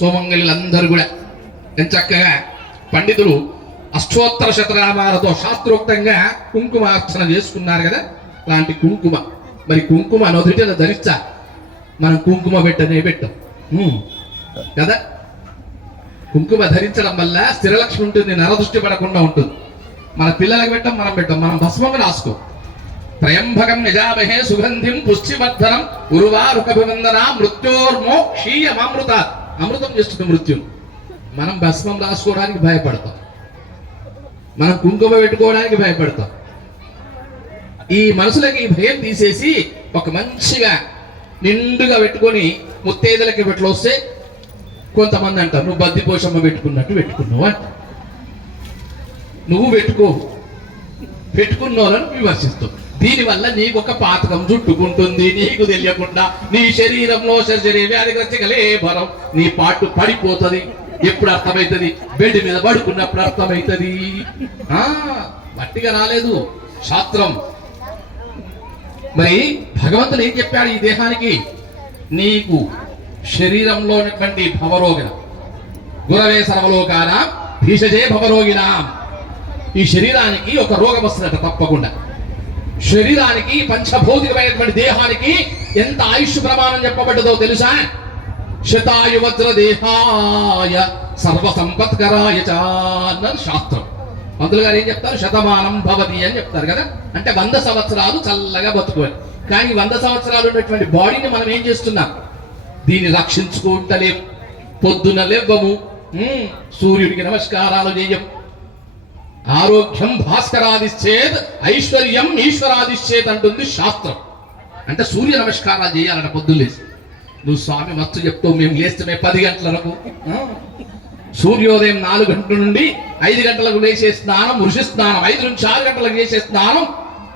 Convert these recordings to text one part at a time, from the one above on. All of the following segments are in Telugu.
సోమంగళులందరూ కూడా ఎంత చక్కగా పండితులు అష్టోత్తర శతనామాలతో శాస్త్రోక్తంగా కుంకుమార్చన చేసుకున్నారు కదా? అలాంటి కుంకుమ. మరి కుంకుమ నొదిటిన ధరించా మనం కుంకుమ పెట్టనే పెట్టాం. ఉమ్. కదా? కుంకుమ ధరించడం వల్ల స్థిరలక్ష్మి ఉంటుంది నరదృష్టి పడకుండా ఉంటుంది. మన పిల్లలకు పెట్టం మనం పెట్టం. మనం భస్మం రాసుకో. త్రయంబకం నిజామహే సుగంధిం పుష్టివర్ధనం ఉరువారుకభివందన మృత్యోర్మోక్షీయమామృత అమృతం చేస్తుంది మృత్యును మనం భస్మం రాసుకోవడానికి భయపడతాం. మనం కుంకుమ పెట్టుకోవడానికి భయపడతాం. ఈ మనసులకి ఈ భయం తీసేసి ఒక మంచిగా నిండుగా పెట్టుకొని ముత్తేదలకి పెట్లు వస్తే కొంతమంది అంటారు నువ్వు బద్ది పోషమ్మ పెట్టుకున్నట్టు పెట్టుకున్నావు అంట. నువ్వు పెట్టుకో. పెట్టుకున్నోళ్ళని విమర్శిస్తావు. దీనివల్ల నీకు ఒక పాతకం చుట్టుకుంటుంది నీకు తెలియకుండా నీ శరీరంలో శరీర వ్యాధిగ్రస్త కలేబరం నీ పాటు పడిపోతుంది. ఎప్పుడు అర్థమవుతుంది బెడ్ మీద పడుకున్నప్పుడు అర్థమవుతుంది ఆ మట్టిగా రాలేదు. శాస్త్రం. మరి భగవంతుడు ఏం చెప్పాడు ఈ దేహానికి? నీకు శరీరంలో ఉన్నటువంటి భవరోగిన గురవే సర్వలోకాన భీషజే భవరోగిన. ఈ శరీరానికి ఒక రోగం వస్తుందట తప్పకుండా. శరీరానికి పంచభౌతికమైనటువంటి దేహానికి ఎంత ఆయుష్ ప్రమాణం చెప్పబడ్డదో తెలుసా? శతాయు వజ్ర దేహాయ సర్వ సంపత్కరాయ అన్నారు శాస్త్రం. పంతులు గారు ఏం చెప్తారు? శతమానం భవతి అని చెప్తారు కదా? అంటే వంద సంవత్సరాలు చల్లగా బతుకోవాలి. కానీ వంద సంవత్సరాలు ఉన్నటువంటి బాడీని మనం ఏం చేస్తున్నాం? దీన్ని రక్షించుకుంటలేం. పొద్దున లేవ్వము సూర్యుడికి నమస్కారాలు చేయం ఆరోగ్యం భాస్కరాదిశ్చేత్ ఐశ్వర్యం ఈశ్వరాదిశ్చేద్ అంటుంది శాస్త్రం. అంటే సూర్య నమస్కారాలు చేయాలంట పొద్దులేసి నువ్వు స్వామి మస్తు చెప్తావు మేము లేస్తే పది గంటలకు సూర్యోదయం నాలుగు గంటల నుండి ఐదు గంటలకు లేచే స్నానం ఋషి స్నానం ఐదు నుంచి ఆరు గంటలకు చేసే స్నానం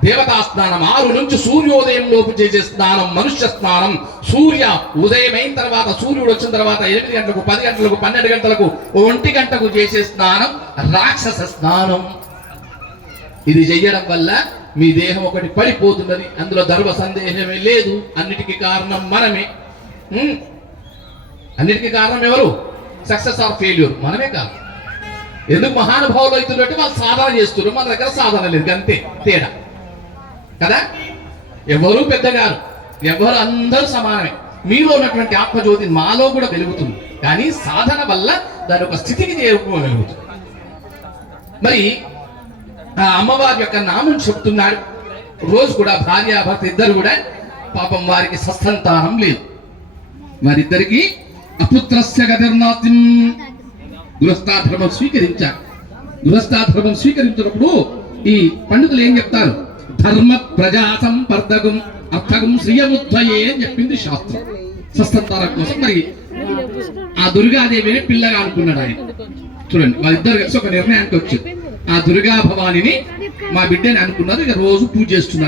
దేవతా స్నానం ఆరు నుంచి సూర్యోదయం లోపు చేసే స్నానం మనుష్య స్నానం సూర్య ఉదయం అయిన తర్వాత సూర్యుడు వచ్చిన తర్వాత ఎనిమిది గంటలకు పది గంటలకు పన్నెండు గంటలకు ఒంటి గంటకు చేసే స్నానం రాక్షస స్నానం. ఇది చెయ్యడం వల్ల మీ దేహం ఒకటి పడిపోతున్నది. అందులో ధర్మ సందేహమే లేదు. అన్నిటికీ కారణం మనమే. అన్నిటికీ కారణం ఎవరు? Success or failure. మనమే కాదు. ఎందుకు మహానుభావులు అవుతున్నట్టు వాళ్ళు సాధన చేస్తున్నారు? మన దగ్గర సాధన లేదు. అంతే. తేడా. కదా? ఎవరు పెద్దగారు? ఎవరు అందరూ సమానమే. మీలో ఉన్నటువంటి ఆత్మజ్యోతి మాలో కూడా వెలుగుతుంది. కానీ సాధన వల్ల దాని ఒక స్థితికి చేరుకోగలుగుతుంది మరి ఆ అమ్మవారి యొక్క నామం చెప్తున్నాడు. రోజు కూడా భార్య భర్త ఇద్దరు కూడా పాపం వారికి సస్తంతానం లేదు. వారిద్దరికి అపుత్రస్య గతిర్నాతిం. గృహస్థాధర్మం స్వీకరించారు. గృహస్థాధర్మం స్వీకరించినప్పుడు ఈ పండితులు ఏం చెప్తారు? ధర్మ ప్రజా సంపర్దగం అర్థగం శ్రియముద్వయే అని చెప్పింది శాస్త్రం. సస్తంతానం కోసం. మరి ఆ దుర్గాదేవిని పిల్లగా అనుకున్నాడు ఆయన. చూడండి వాళ్ళిద్దరు కలిసి ఒక నిర్ణయానికి వచ్చింది ఆ దుర్గా భవానిని మా బిడ్డని అనుకున్నారు ఇక రోజు పూజ చేస్తున్నారు.